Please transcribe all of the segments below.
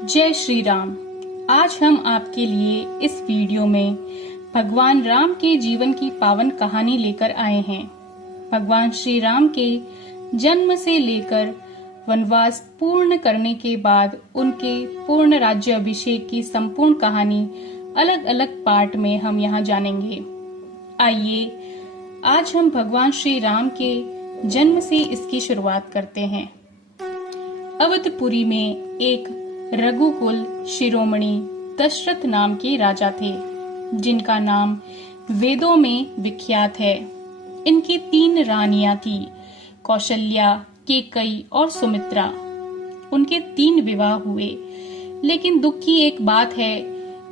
जय श्री राम। आज हम आपके लिए इस वीडियो में भगवान राम के जीवन की पावन कहानी लेकर आए हैं। भगवान श्री राम के जन्म से लेकर वनवास पूर्ण करने के बाद उनके पूर्ण राज्य अभिषेक की संपूर्ण कहानी अलग अलग पार्ट में हम यहाँ जानेंगे। आइए आज हम भगवान श्री राम के जन्म से इसकी शुरुआत करते हैं। अवधपुरी में एक रघुकुल शिरोमणि दशरथ नाम के राजा थे, जिनका नाम वेदों में विख्यात है। इनकी 3 रानियां थी, कौशल्या, केकई और सुमित्रा। उनके 3 विवाह हुए, लेकिन दुख की एक बात है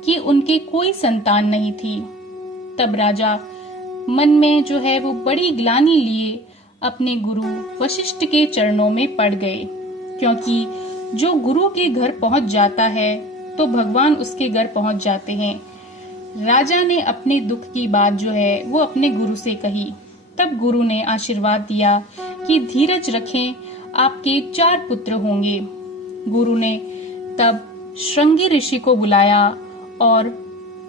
कि उनके कोई संतान नहीं थी। तब राजा मन में वो बड़ी ग्लानि लिए अपने गुरु वशिष्ठ के चरणों में पड़ गए, क्योंकि जो गुरु के घर पहुंच जाता है तो भगवान उसके घर पहुंच जाते हैं। राजा ने अपने दुख की बात वो अपने गुरु से कही। तब गुरु ने आशीर्वाद दिया कि धीरज रखें, आपके 4 पुत्र होंगे। गुरु ने तब श्रृंगी ऋषि को बुलाया और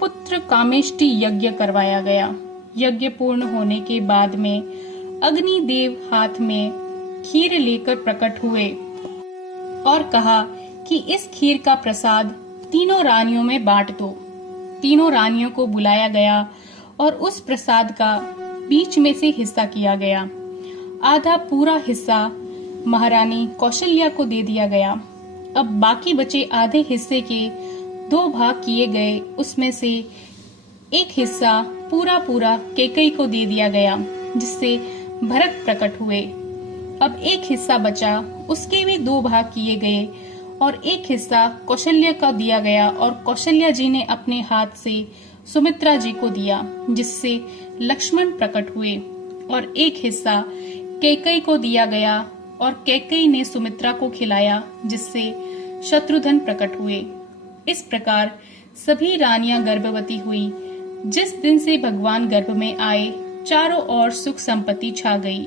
पुत्र कामेष्टि यज्ञ करवाया गया। यज्ञ पूर्ण होने के बाद में अग्निदेव हाथ में खीर लेकर प्रकट हुए और कहा कि इस खीर का प्रसाद तीनों रानियों में बांट दो। तीनों रानियों को बुलाया गया और उस प्रसाद का बीच में से हिस्सा किया गया। आधा पूरा हिस्सा महारानी कौशल्या को दे दिया गया। अब बाकी बचे आधे हिस्से के 2 भाग किए गए। उसमें से एक हिस्सा पूरा केकई को दे दिया गया, जिससे भरत प्रकट हुए। अब एक हिस्सा बचा, उसके भी 2 भाग किए गए और एक हिस्सा कौशल्या का दिया गया और कौशल्या जी ने अपने हाथ से सुमित्रा जी को दिया, जिससे लक्ष्मण प्रकट हुए। और एक हिस्सा केकई को दिया गया और केकई ने सुमित्रा को खिलाया, जिससे शत्रुघ्न प्रकट हुए। इस प्रकार सभी रानियां गर्भवती हुई। जिस दिन से भगवान गर्भ में आए, चारों ओर सुख संपत्ति छा गई।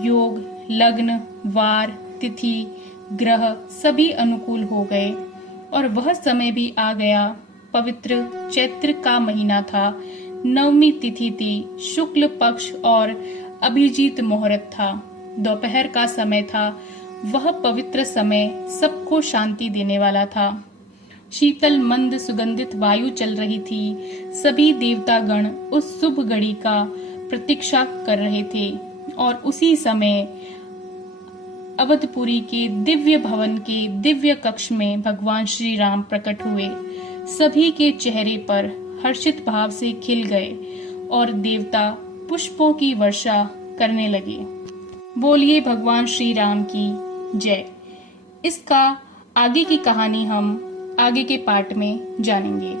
योग, लग्न, वार, तिथि, ग्रह सभी अनुकूल हो गए और वह समय भी आ गया। पवित्र चैत्र का महीना था, 9वीं तिथि थी, शुक्ल पक्ष और अभिजीत मुहूर्त था। दोपहर का समय था। वह पवित्र समय सबको शांति देने वाला था। शीतल मंद सुगंधित वायु चल रही थी। सभी देवतागण उस शुभ घड़ी का प्रतीक्षा कर रहे थे और उसी समय अवधपुरी के दिव्य भवन के दिव्य कक्ष में भगवान श्री राम प्रकट हुए। सभी के चेहरे पर हर्षित भाव से खिल गए और देवता पुष्पों की वर्षा करने लगे। बोलिए भगवान श्री राम की जय। इसका आगे की कहानी हम आगे के पार्ट में जानेंगे।